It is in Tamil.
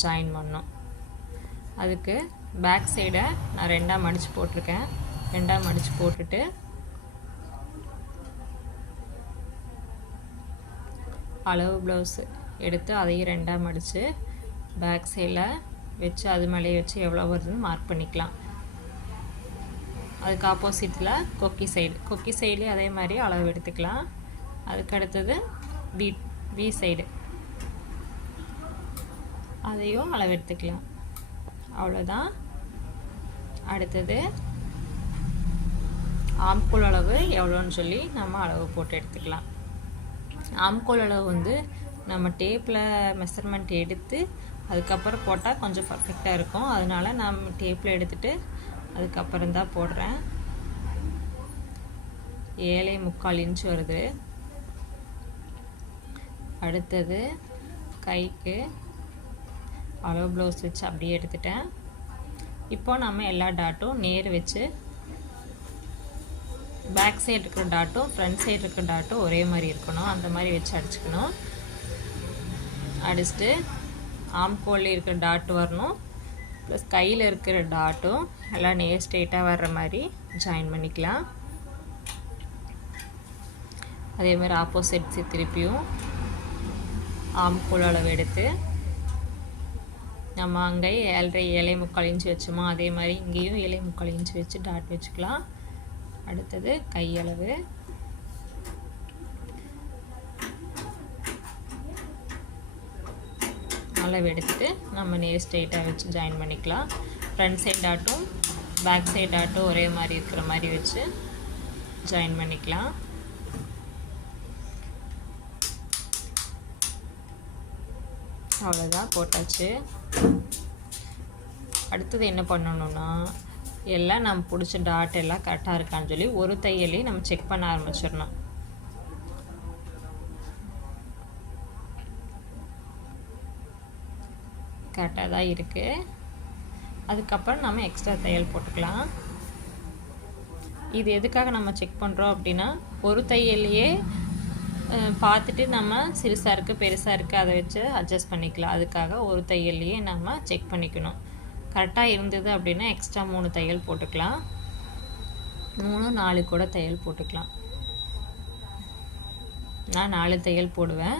ஜாயின் பண்ணணும். அதுக்கு பேக் சைடை நான் 2ஆக மடித்து போட்டிருக்கேன். 2ஆக மடித்து போட்டுட்டு அளவு ப்ளவுஸ் எடுத்து அதையும் 2ஆக மடித்து பேக் சைடில் வச்சு அது மேலேயே வச்சு எவ்வளோ வருதுன்னு மார்க் பண்ணிக்கலாம். அதுக்கு ஆப்போசிட்டில் கொக்கி சைட்லேயும் அதே மாதிரி அளவு எடுத்துக்கலாம். அதுக்கு அடுத்தது வி சைடு அதையும் அளவு எடுத்துக்கலாம். அவ்வளோதான். அடுத்தது ஆம்கோல் அளவு எவ்வளோன்னு சொல்லி நம்ம அளவு போட்டு எடுத்துக்கலாம். ஆம்கோல் அளவு வந்து நம்ம டேப்பில் மெஷர்மெண்ட் எடுத்து அதுக்கப்புறம் போட்டால் கொஞ்சம் பர்ஃபெக்டாக இருக்கும். அதனால நான் டேப்பில் எடுத்துகிட்டு அதுக்கப்புறம் தான் போடுறேன். 7.25 இன்ச் வருது. அடுத்தது கைக்கு அளவு ப்ளவுஸ் வச்சு அப்படியே எடுத்துட்டேன். இப்போ நம்ம எல்லா டாட்டும் நேர் வச்சு பேக் சைடு இருக்கிற டாட்டும் ஃப்ரண்ட் சைடு இருக்கிற டாட்டும் ஒரே மாதிரி இருக்கணும். அந்த மாதிரி வச்சு அடிச்சுக்கணும். அடிச்சுட்டு ஆம்கோலில் இருக்கிற டாட் வரணும், ப்ளஸ் கையில் இருக்கிற டாட்டும் எல்லாம் நேர் ஸ்ட்ரெயிட்டாக வர்ற மாதிரி ஜாயின் பண்ணிக்கலாம். அதே மாதிரி ஆப்போசிட் திருப்பியும் ஆம்கோல் அளவு எடுத்து நம்ம அங்கே 7.25 இன்ச் வச்சோமா அதே மாதிரி இங்கேயும் 7.25 இன்ச் வச்சு டாட் வச்சுக்கலாம். அடுத்தது கையளவு அளவு எடுத்துட்டு நம்ம நேர் ஸ்ட்ரெயிட்டாக வச்சு ஜாயின் பண்ணிக்கலாம். ஃப்ரண்ட் சைட் டாட்டும் பேக் சைட் டாட்டும் ஒரே மாதிரி இருக்கிற மாதிரி வச்சு ஜாயின் பண்ணிக்கலாம். அவ்வளோதான், போட்டாச்சு. அடுத்தது என்ன பண்ணணும்னா எல்லாம் நம்ம பிடிச்ச டாட் எல்லாம் கரெக்டாக இருக்கான்னு சொல்லி ஒரு தையலையும் நம்ம செக் பண்ண ஆரம்பிச்சிடணும். கரெக்டாக தான் இருக்குது. அதுக்கப்புறம் நம்ம எக்ஸ்ட்ரா தையல் போட்டுக்கலாம். இது எதுக்காக நம்ம செக் பண்ணுறோம் அப்படின்னா ஒரு தையல்லையே பார்த்துட்டு நம்ம சிறுசாக இருக்குது பெருசாக இருக்குது அதை வச்சு அட்ஜஸ்ட் பண்ணிக்கலாம். அதுக்காக ஒரு தையல்லையே நம்ம செக் பண்ணிக்கணும். கரெக்டாக இருந்தது அப்படின்னா எக்ஸ்ட்ரா 3 தையல் போட்டுக்கலாம். 3-4 கூட தையல் போட்டுக்கலாம். நான் 4 தையல் போடுவேன்.